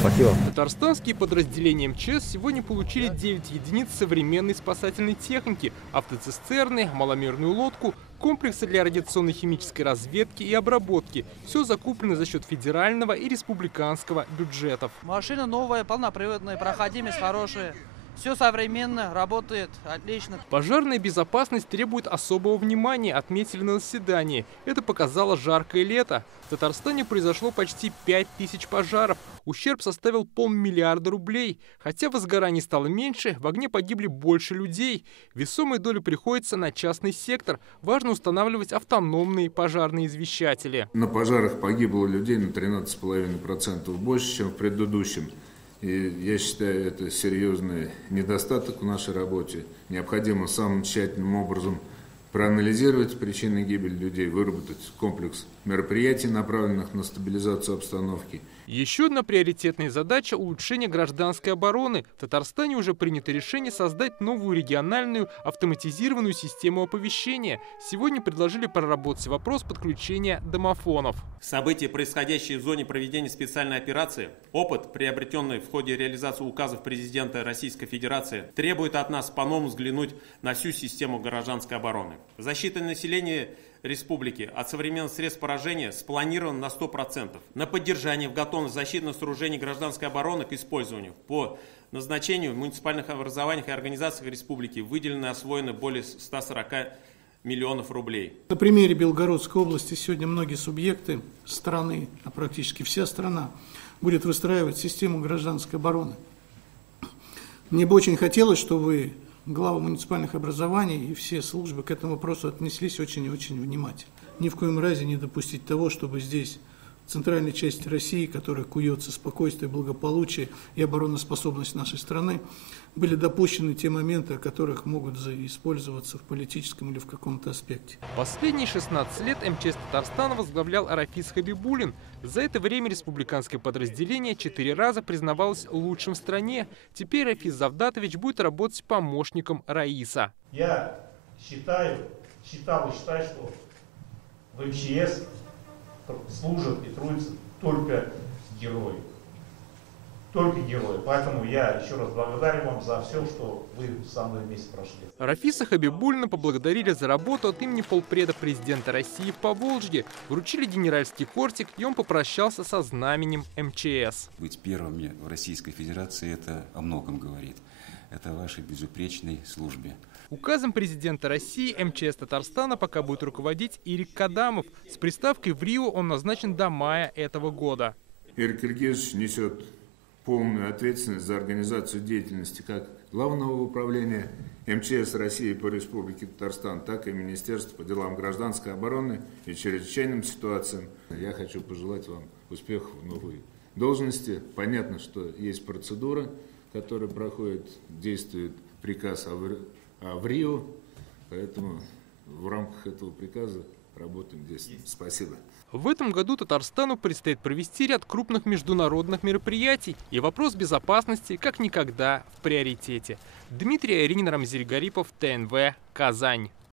Спасибо. Татарстанские подразделения МЧС сегодня получили 9 единиц современной спасательной техники, автоцистерны, маломерную лодку, комплексы для радиационной химической разведки и обработки. Все закуплено за счет федерального и республиканского бюджетов. Машина новая, полноприводная, проходимость хорошая. Все современно, работает отлично. Пожарная безопасность требует особого внимания, отметили на заседании. Это показало жаркое лето. В Татарстане произошло почти 5000 пожаров. Ущерб составил 500 миллиарда рублей. Хотя возгораний стало меньше, в огне погибли больше людей. Весомая доля приходится на частный сектор. Важно устанавливать автономные пожарные извещатели. На пожарах погибло людей на 13,5% больше, чем в предыдущем. И я считаю, это серьезный недостаток в нашей работе. Необходимо самым тщательным образом проанализировать причины гибели людей, выработать комплекс мероприятий, направленных на стабилизацию обстановки. Еще одна приоритетная задача – улучшение гражданской обороны. В Татарстане уже принято решение создать новую региональную автоматизированную систему оповещения. Сегодня предложили проработать вопрос подключения домофонов. События, происходящие в зоне проведения специальной операции, опыт, приобретенный в ходе реализации указов президента Российской Федерации, требует от нас по-новому взглянуть на всю систему гражданской обороны. Защита населения республики от современных средств поражения спланирован на 100%. На поддержание в готовность защитных сооружений гражданской обороны к использованию по назначению в муниципальных образованиях и организациях республики выделено и освоено более 140 миллионов рублей. На примере Белгородской области сегодня многие субъекты страны, а практически вся страна, будет выстраивать систему гражданской обороны. Мне бы очень хотелось, чтобы главы муниципальных образований и все службы к этому вопросу отнеслись очень и очень внимательно. Ни в коем разе не допустить того, чтобы здесь, в центральной части России, которая куется спокойствие, благополучие и обороноспособность нашей страны, были допущены те моменты, о которых могут использоваться в политическом или в каком-то аспекте. Последние 16 лет МЧС Татарстана возглавлял Рафис Хабибуллин. За это время республиканское подразделение 4 раза признавалось лучшим в стране. Теперь Рафис Завдатович будет работать помощником Раиса. Я считаю, что в МЧС служат и трудятся только герои. Только герои. Поэтому я еще раз благодарен вам за все, что вы со мной вместе прошли. Рафиса Хабибуллина поблагодарили за работу от имени полпреда президента России в Поволжье. Вручили генеральский кортик, и он попрощался со знаменем МЧС. Быть первыми в Российской Федерации – это о многом говорит. Это о вашей безупречной службе. Указом президента России МЧС Татарстана пока будет руководить Ирик Кадамов. С приставкой в Рио он назначен до мая этого года. Ирик Киргизович несет полную ответственность за организацию деятельности как Главного управления МЧС России по Республике Татарстан, так и Министерства по делам гражданской обороны и чрезвычайным ситуациям. Я хочу пожелать вам успехов в новой должности. Понятно, что есть процедура, которая проходит, действует приказ в Рио, поэтому в рамках этого приказа работаем здесь. Спасибо. В этом году Татарстану предстоит провести ряд крупных международных мероприятий, и вопрос безопасности как никогда в приоритете. Дмитрий Айринин, Рамзиль Гарипов, ТНВ, Казань.